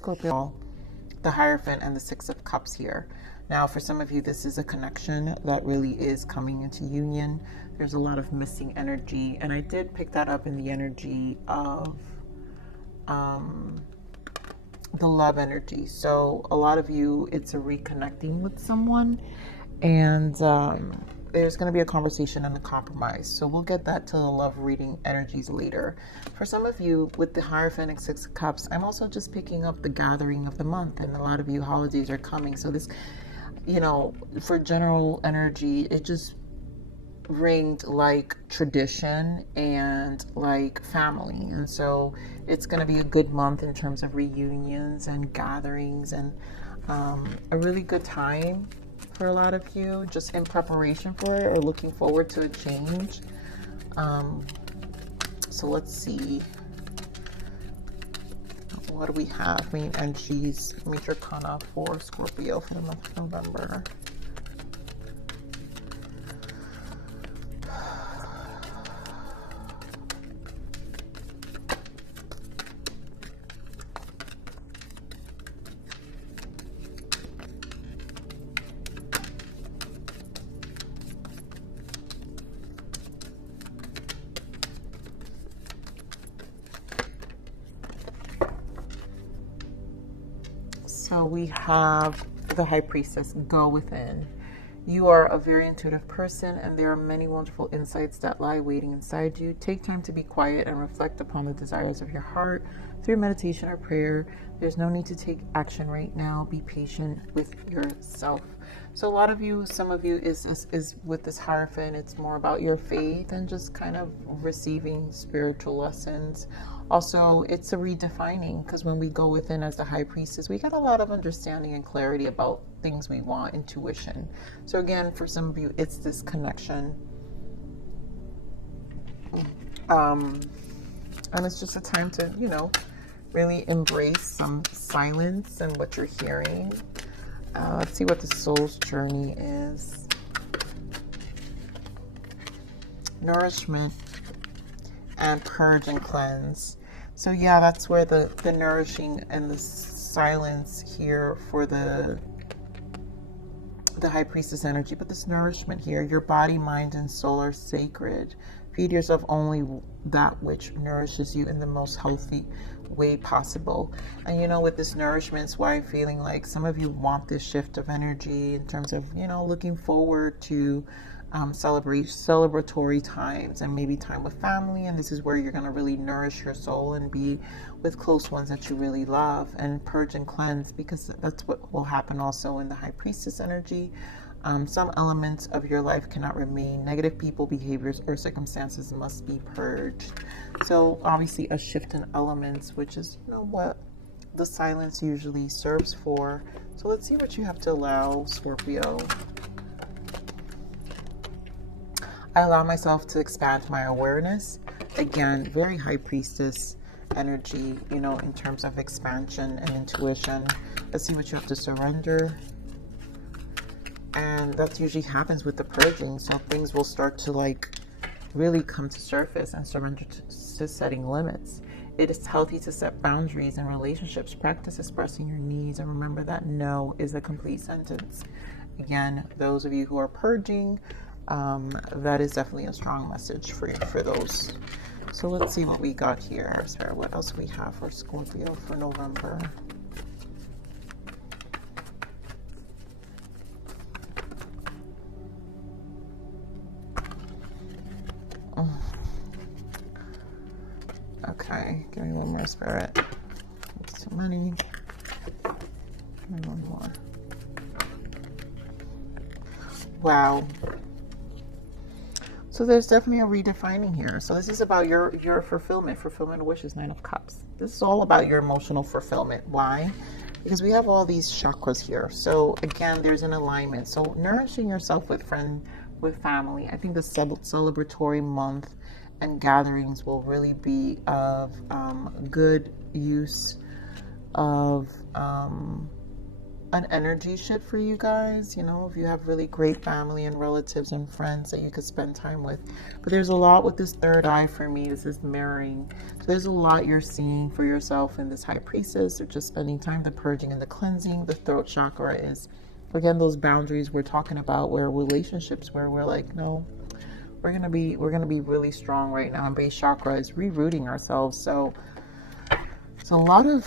Scorpio, the Hierophant and the Six of Cups here. Now, for some of you, this is a connection that really is coming into union. There's a lot of missing energy, and I did pick that up in the energy of the love energy. So a lot of you, it's a reconnecting with someone, and there's going to be a conversation and a compromise. So we'll get that to the love reading energies later. For some of you with the Hierophant and Six of Cups, I'm also just picking up the gathering of the month, and a lot of you, holidays are coming. So this, for general energy, it just ringed like tradition and like family. And so it's going to be a good month in terms of reunions and gatherings, and a really good time for a lot of you, just in preparation for it or looking forward to a change. So let's see, what do we have? Main energies, major arcana for Scorpio for the month of November. So we have the High Priestess, go within. You are a very intuitive person, and there are many wonderful insights that lie waiting inside you. Take time to be quiet and reflect upon the desires of your heart through meditation or prayer. There's no need to take action right now. Be patient with yourself. So a lot of you, some of you is with this Hierophant, it's more about your faith and just kind of receiving spiritual lessons. Also, it's a redefining, because when we go within as the High Priestess, we get a lot of understanding and clarity about things we want, intuition. So again, for some of you, it's this connection. And it's just a time to, really embrace some silence and what you're hearing. Let's see what the soul's journey is. Nourishment and purge and cleanse. So yeah, that's where the nourishing and the silence here for the High Priestess energy. But this nourishment here, your body, mind, and soul are sacred. Feed yourself only that which nourishes you in the most healthy way possible. And with this nourishment, it's why I'm feeling like some of you want this shift of energy in terms of, looking forward to celebratory times and maybe time with family. And this is where you're going to really nourish your soul and be with close ones that you really love, and purge and cleanse, because that's what will happen also in the High Priestess energy. Some elements of your life cannot remain. Negative people, behaviors, or circumstances must be purged. So obviously a shift in elements, which is what the silence usually serves for. So let's see what you have to allow, Scorpio. I allow myself to expand my awareness. Again, very High Priestess energy, in terms of expansion and intuition. Let's see what you have to surrender. And that usually happens with the purging. So things will start to really come to surface, and surrender to setting limits. It is healthy to set boundaries in relationships. Practice expressing your needs, and remember that no is a complete sentence. Again, those of you who are purging, that is definitely a strong message for those. So let's see what we got here. Sorry, what else we have for Scorpio for November? Okay, give me one more, Spirit. That's too many. And one more. Wow. So there's definitely a redefining here. So this is about your fulfillment of wishes, Nine of Cups. This is all about your emotional fulfillment. Why? Because we have all these chakras here. So again, there's an alignment. So nourishing yourself with family. I think the celebratory month and gatherings will really be of good use of an energy shift for you guys. You know, if you have really great family and relatives and friends that you could spend time with. But there's a lot with this third eye for me. This is mirroring. So there's a lot you're seeing for yourself in this high priestess, or just spending time, the purging and the cleansing. The throat chakra is, again, those boundaries we're talking about, where relationships where we're like, no, we're gonna be really strong right now. And base chakra is rerouting ourselves. So it's a lot of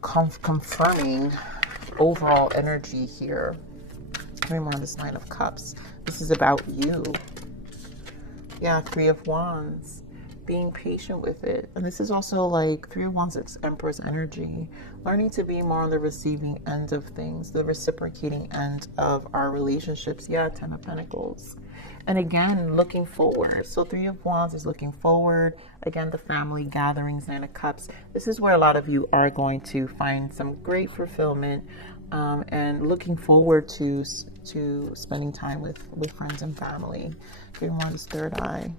confirming overall energy here. Remember on this Nine of Cups, this is about you. Yeah, Three of Wands, being patient with it. And this is also like Three of Wands, it's Empress energy, learning to be more on the receiving end of things, the reciprocating end of our relationships. Yeah, Ten of Pentacles. And again, looking forward. So Three of Wands is looking forward. Again, the family gatherings, Nine of Cups. This is where a lot of you are going to find some great fulfillment, and looking forward to spending time with friends and family. Three of Wands, third eye.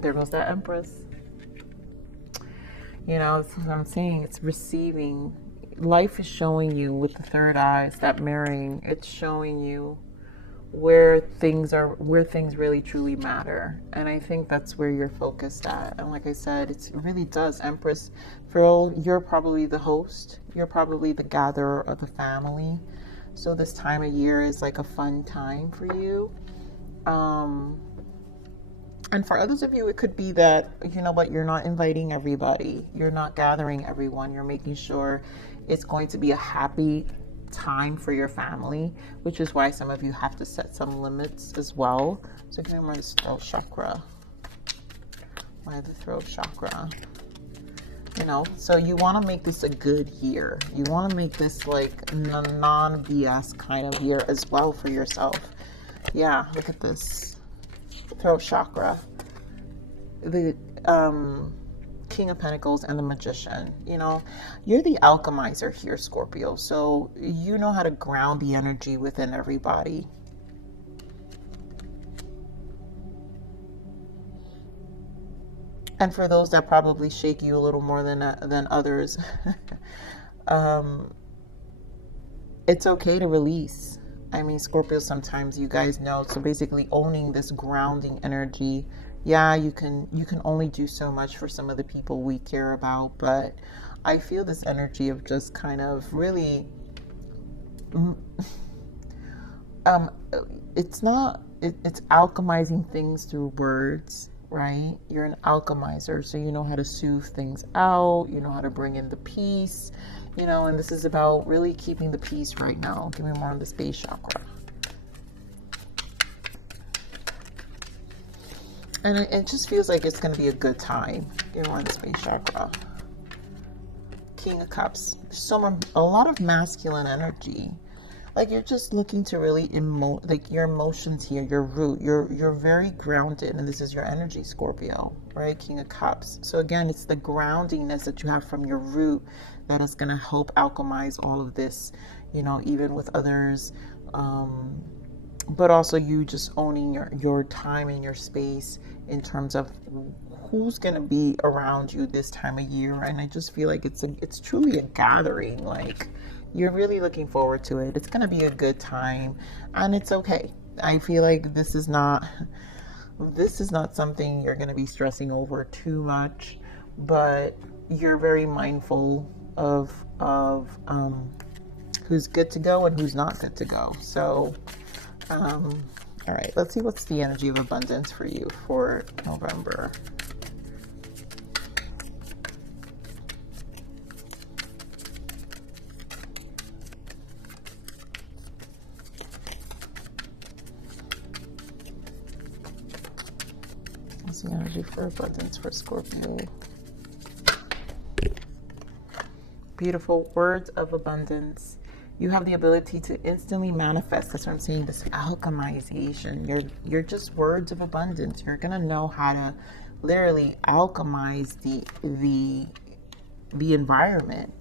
There goes that Empress. You know, that's what I'm saying. It's receiving. Life is showing you with the third eye, it's that mirroring. It's showing you where things really truly matter. And I think that's where you're focused at. And like I said, it really does. Empress, you're probably the host. You're probably the gatherer of the family. So this time of year is like a fun time for you. And for others of you, it could be that, you know what, you're not inviting everybody. You're not gathering everyone. You're making sure it's going to be a happy time for your family, which is why some of you have to set some limits as well. So give me more of this throat chakra. Why the throat chakra? You know, so you want to make this a good year. You want to make this like a non-BS kind of year as well for yourself. Yeah, look at this. Throat chakra, the King of Pentacles and the Magician. You know, you're the alchemizer here, Scorpio. So you know how to ground the energy within everybody. And for those that probably shake you a little more than others, it's okay to release. I mean, Scorpio, sometimes you guys know. So basically owning this grounding energy. Yeah, you can only do so much for some of the people we care about, but I feel this energy of just kind of really, it's alchemizing things through words, right? You're an alchemizer, so you know how to soothe things out, you know how to bring in the peace. You know, and this is about really keeping the peace right now. Give me more on the space chakra. And it just feels like it's going to be a good time. Give me more on the space chakra. King of Cups. A lot of masculine energy. Like you're just looking to really like your emotions here, your root. You're very grounded, and this is your energy, Scorpio, right? King of Cups. So again, it's the groundingness that you have from your root that is going to help alchemize all of this, you know, even with others, but also you just owning your time and your space in terms of who's going to be around you this time of year. And I just feel like it's truly a gathering. Like you're really looking forward to it. It's going to be a good time, and it's okay. I feel like this is not something you're going to be stressing over too much, but you're very mindful of who's good to go and who's not good to go. So all right, let's see what's the energy of abundance for you for November. What's the energy for abundance for Scorpio? Beautiful words of abundance. You have the ability to instantly manifest. That's what I'm saying. This alchemization. You're just words of abundance. You're gonna know how to literally alchemize the environment.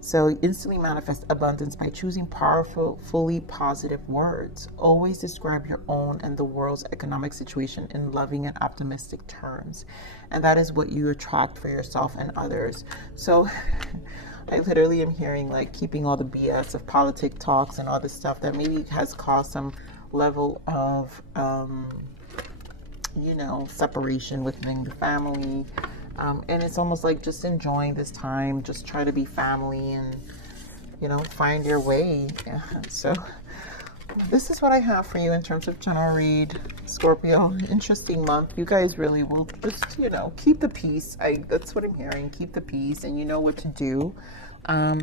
So instantly manifest abundance by choosing powerful, fully positive words. Always describe your own and the world's economic situation in loving and optimistic terms. And that is what you attract for yourself and others. So I literally am hearing like keeping all the BS of politic talks and all this stuff that maybe has caused some level of, separation within the family. And it's almost like just enjoying this time, just try to be family and, find your way. Yeah. So this is what I have for you in terms of general read, Scorpio. Interesting month. You guys really will just, keep the peace. That's what I'm hearing. Keep the peace and you know what to do.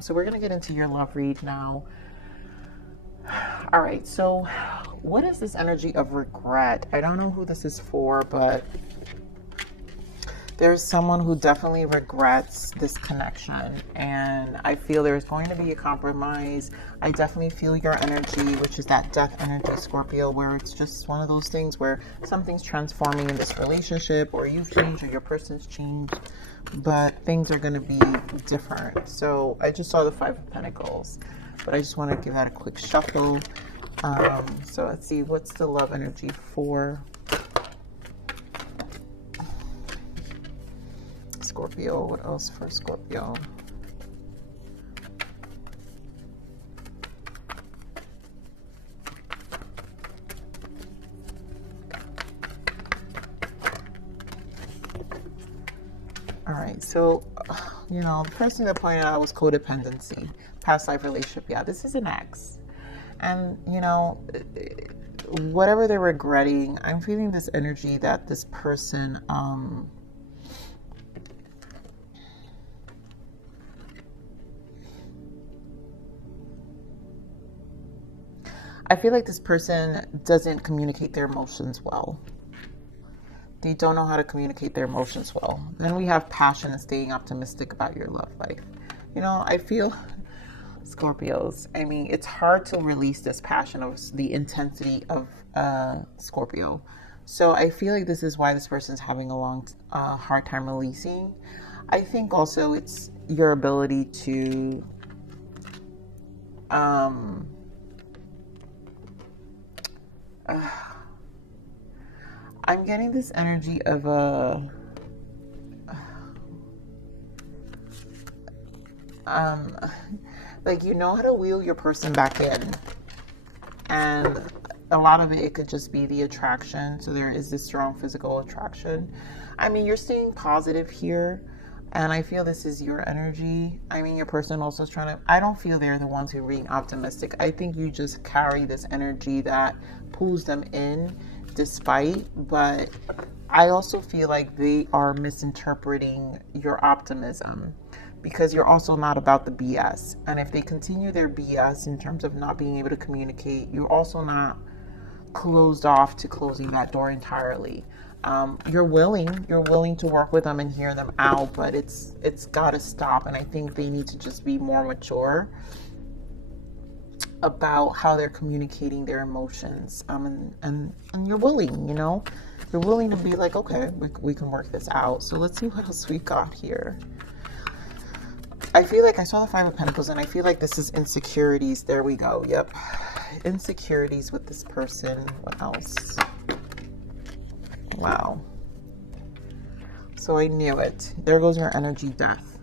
So we're going to get into your love read now. All right. So what is this energy of regret? I don't know who this is for, but there's someone who definitely regrets this connection, and I feel there's going to be a compromise. I definitely feel your energy, which is that death energy, Scorpio, where it's just one of those things where something's transforming in this relationship, or you've changed, or your person's changed, but things are going to be different. So I just saw the Five of Pentacles, but I just want to give that a quick shuffle. So let's see, what's the love energy for Scorpio? What else for Scorpio? All right, so, the person that pointed out was codependency, past life relationship. Yeah, this is an ex. And, whatever they're regretting, I'm feeling this energy that this person, I feel like this person doesn't communicate their emotions well. They don't know how to communicate their emotions well. Then we have passion and staying optimistic about your love life. I feel, Scorpios, it's hard to release this passion of the intensity of Scorpio. So I feel like this is why this person's having a hard time releasing. I think also it's your ability to I'm getting this energy of like how to wheel your person back in, and a lot of it could just be the attraction. So there is this strong physical attraction. You're staying positive here, and I feel this is your energy. Your person also is trying to, I don't feel they're the ones who are being optimistic. I think you just carry this energy that pulls them in despite, but I also feel like they are misinterpreting your optimism because you're also not about the BS. And if they continue their BS in terms of not being able to communicate, you're also not closed off to closing that door entirely. You're willing to work with them and hear them out, but it's got to stop. And I think they need to just be more mature about how they're communicating their emotions. And you're willing, you're willing to be like, okay, we can work this out. So let's see what else we got here. I feel like I saw the Five of Pentacles, and I feel like this is insecurities. There we go. Yep. Insecurities with this person. What else? Wow. So I knew it. There goes your energy death.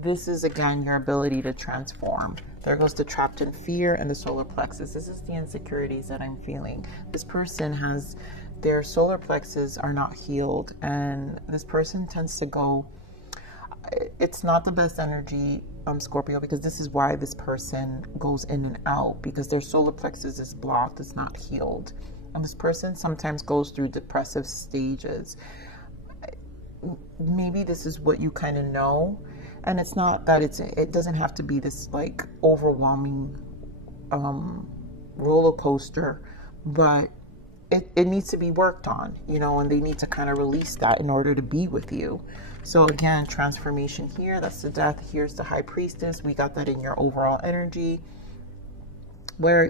This is, again, your ability to transform. There goes the trapped in fear and the solar plexus. This is the insecurities that I'm feeling. This person has, their solar plexus are not healed, and this person tends to go, it's not the best energy, Scorpio, because this is why this person goes in and out, because their solar plexus is blocked, it's not healed. And this person sometimes goes through depressive stages. Maybe this is what you kind of know. And it's not that it doesn't have to be this like overwhelming roller coaster, but it needs to be worked on, and they need to kind of release that in order to be with you. So again, transformation here, that's the death. Here's the high priestess. We got that in your overall energy where,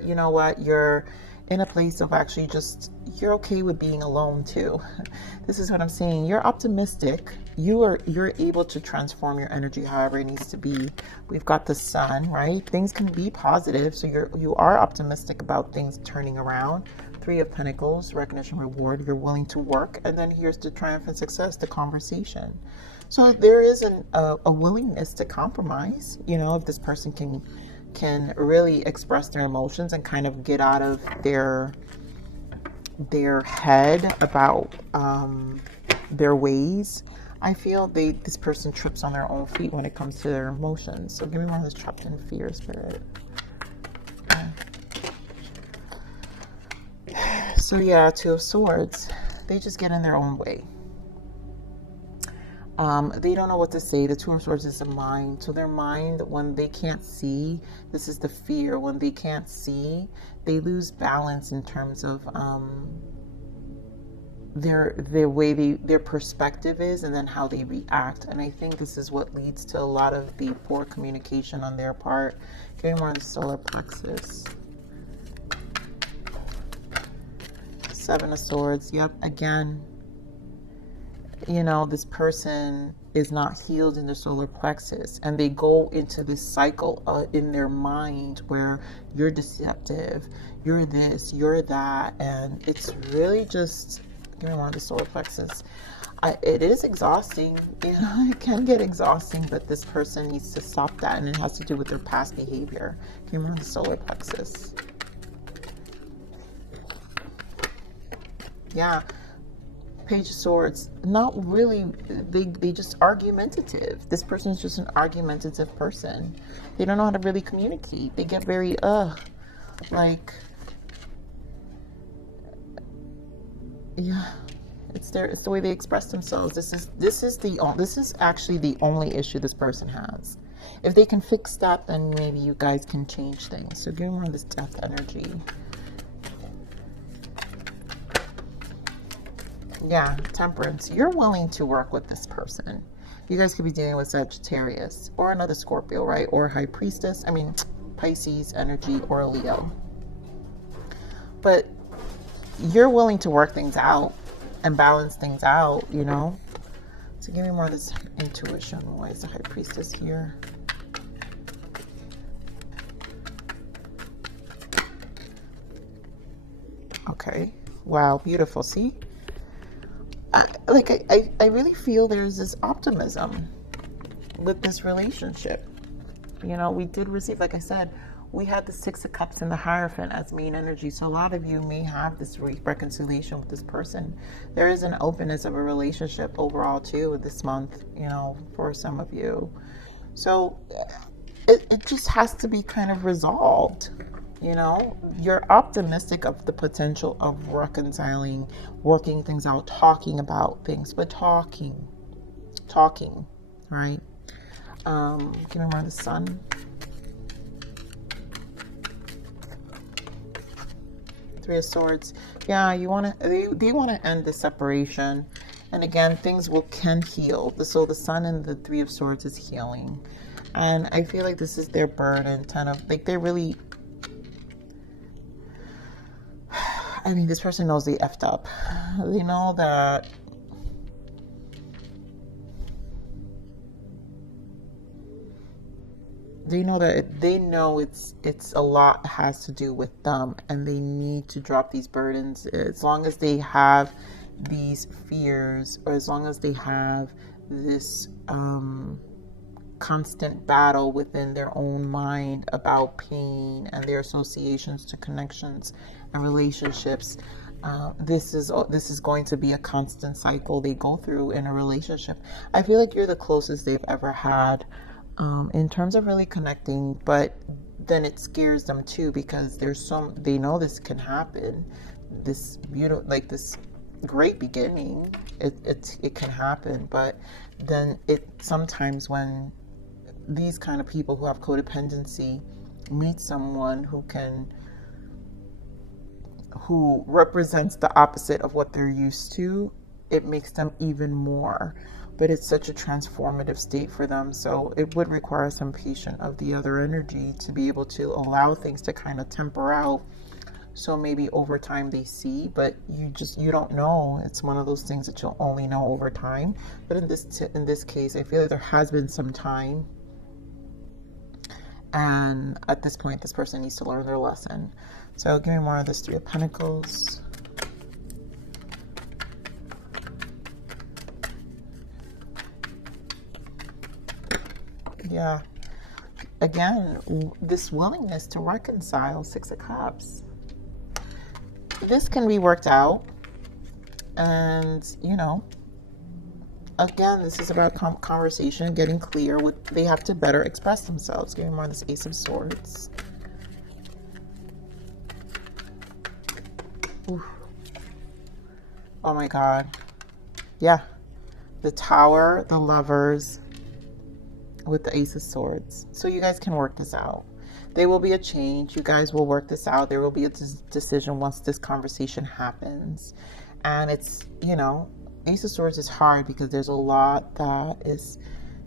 in a place of actually just, you're okay with being alone too. This is what I'm saying. You're optimistic. You're able to transform your energy however it needs to be. We've got the sun, right? Things can be positive. So you are optimistic about things turning around. Three of Pentacles, recognition, reward. You're willing to work. And then here's the triumph and success, the conversation. So there is a willingness to compromise. You know, if this person can really express their emotions and kind of get out of their head about their ways. I feel this person trips on their own feet when it comes to their emotions. So give me one of those trapped in fear, Spirit. So yeah, Two of Swords. They just get in their own way. They don't know what to say. The Two of Swords is a mind. So their mind, when they can't see, this is the fear. When they can't see, they lose balance in terms of their way their perspective is, and then how they react. And I think this is what leads to a lot of the poor communication on their part. Getting more on the solar plexus. Seven of Swords. Yep, again. You know, this person is not healed in the solar plexus, and they go into this cycle in their mind where you're deceptive, you're this, you're that, and it's really just, give me one of the solar plexus. It is exhausting, you know, it can get exhausting, but this person needs to stop that, and it has to do with their past behavior. Give me one of the solar plexus. Yeah. Page of Swords, not really, they just argumentative. This person is just an argumentative person. They don't know how to really communicate. They get very, like, yeah, it's the way they express themselves. This is actually the only issue this person has. If they can fix that, then maybe you guys can change things. So give me more of this death energy. Yeah, Temperance. You're willing to work with this person. You guys could be dealing with Sagittarius or another Scorpio, right? Or High Priestess. I mean, Pisces energy or Leo. But you're willing to work things out and balance things out, you know? So give me more of this intuition. Why is the High Priestess here? Okay. Wow, beautiful. See? I really feel there's this optimism with this relationship. You know, we did receive, like I said, we had the Six of Cups and the Hierophant as main energy. So a lot of you may have this reconciliation with this person. There is an openness of a relationship overall too this month, you know, for some of you. So it just has to be kind of resolved. You know, you're optimistic of the potential of reconciling, working things out, talking about things, but talking, right? Give me more of the Sun. Three of Swords. Yeah, they want to end the separation. And again, things can heal. So the Sun and the Three of Swords is healing. And I feel like this is their burden, kind of, like they're really, I mean, this person knows they effed up. They know that it's a lot has to do with them, and they need to drop these burdens. As long as they have these fears, or as long as they have this constant battle within their own mind about pain and their associations to connections and relationships, this is going to be a constant cycle they go through in a relationship. I feel like you're the closest they've ever had in terms of really connecting, but then it scares them too, because they know this can happen, this beautiful, like this great beginning, it can happen, but then it sometimes, when these kind of people who have codependency meet someone who represents the opposite of what they're used to, it makes them even more. But it's such a transformative state for them. So it would require some patience of the other energy to be able to allow things to kind of temper out So maybe over time they see, but you don't know. It's one of those things that you'll only know over time. But in this case, I feel like there has been some time, and at this point, this person needs to learn their lesson. So give me more of this Three of Pentacles. Yeah. Again, this willingness to reconcile, Six of Cups. This can be worked out. And, you know, again, this is about conversation, getting clear. They have to better express themselves. Give me more of this Ace of Swords. Oof. Oh my God. Yeah. The Tower, the Lovers, with the Ace of Swords. So you guys can work this out. There will be a change. You guys will work this out. There will be a decision once this conversation happens. And it's, you know, Ace of Swords is hard because there's a lot that is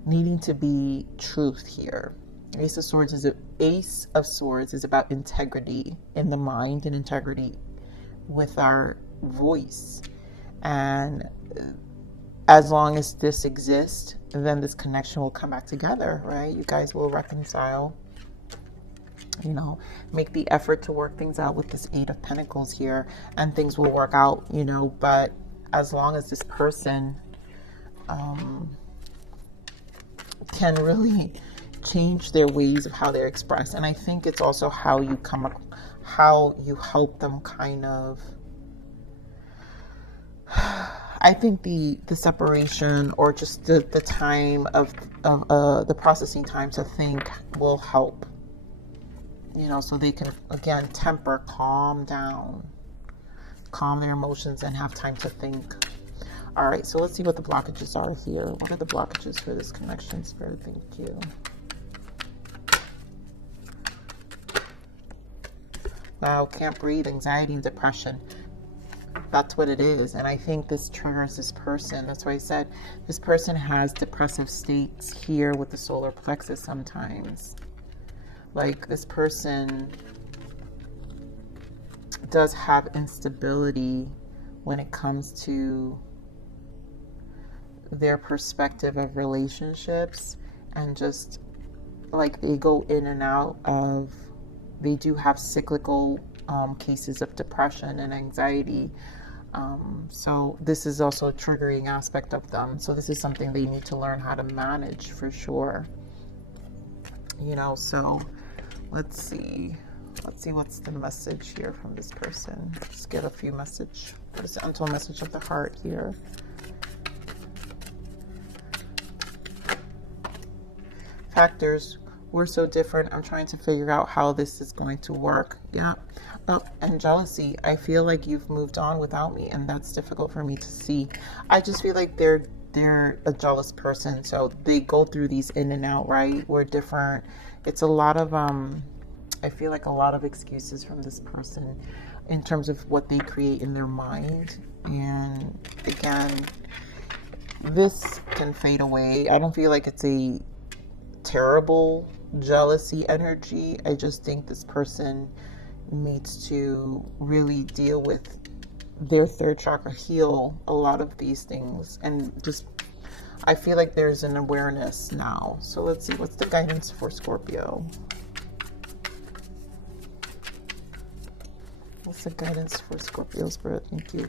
needing to be truth here. Ace of Swords is about integrity in the mind and integrity with our voice. And as long as this exists, then this connection will come back together, right? You guys will reconcile, you know, make the effort to work things out with this Eight of Pentacles here, and things will work out, you know. But as long as this person can really change their ways of how they're expressed. And I think it's also how you how you help them kind of, I think the separation, or just the time of the processing time to think will help, you know, so they can, again, temper, calm down, calm their emotions and have time to think. All right, so let's see what the blockages are here. What are the blockages for this connection, Spirit? Thank you. Wow, can't breathe, anxiety and depression. That's what it is. And I think this triggers this person. That's why I said this person has depressive states here with the solar plexus sometimes. Like, this person does have instability when it comes to their perspective of relationships, and just like they go in and out of, they do have cyclical cases of depression and anxiety. So this is also a triggering aspect of them. So this is something they need to learn how to manage for sure. You know, so let's see what's the message here from this person. Just get a few message. What is the untold message of the heart here? Factors. We're so different. I'm trying to figure out how this is going to work. Yeah. Oh, and jealousy. I feel like you've moved on without me, and that's difficult for me to see. I just feel like they're a jealous person, so they go through these in and out, right? We're different. It's a lot of I feel like a lot of excuses from this person in terms of what they create in their mind. And again, this can fade away. I don't feel like it's a terrible jealousy energy. I just think this person needs to really deal with their third chakra, heal a lot of these things, and just, I feel like there's an awareness now. So let's see, what's the guidance for Scorpio? What's the guidance for Scorpio, Spirit? Thank you.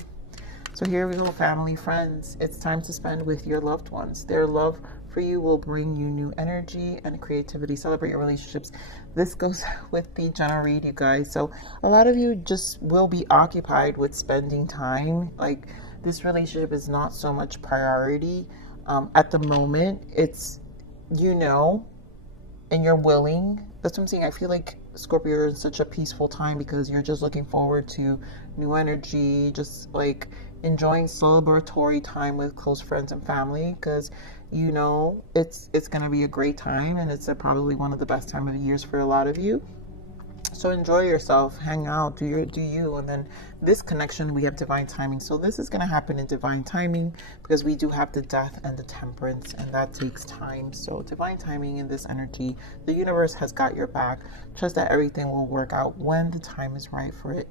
So here we go, family, friends. It's time to spend with your loved ones. Their love for you will bring you new energy and creativity. Celebrate your relationships. This goes with the general read, you guys. So a lot of you just will be occupied with spending time. Like, this relationship is not so much priority at the moment. It's, you know, and you're willing. That's what I'm saying. I feel like Scorpio, you're in such a peaceful time because you're just looking forward to new energy, just like enjoying celebratory time with close friends and family, because you know it's going to be a great time, and it's probably one of the best time of the years for a lot of you. So enjoy yourself, hang out, do you, and then this connection, we have divine timing. So this is going to happen in divine timing because we do have the death and the temperance, and that takes time. So divine timing in this energy, the universe has got your back. Trust that everything will work out when the time is right for it.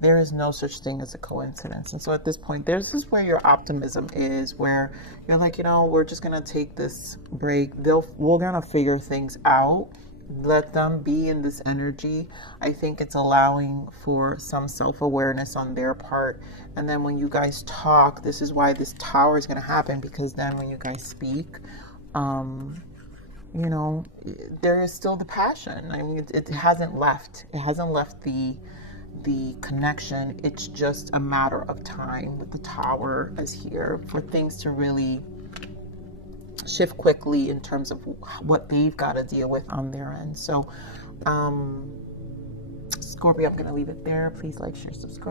There is no such thing as a coincidence. And so at this point, this is where your optimism is, where you're like, we're just going to take this break. We're going to figure things out. Let them be in this energy. I think it's allowing for some self-awareness on their part. And then when you guys talk, this is why this tower is going to happen, because then when you guys speak, there is still the passion. I mean, it hasn't left. It hasn't left the connection. It's just a matter of time with the tower as here for things to really shift quickly in terms of what they've got to deal with on their end. So Scorpio, I'm going to leave it there. Please like, share, subscribe.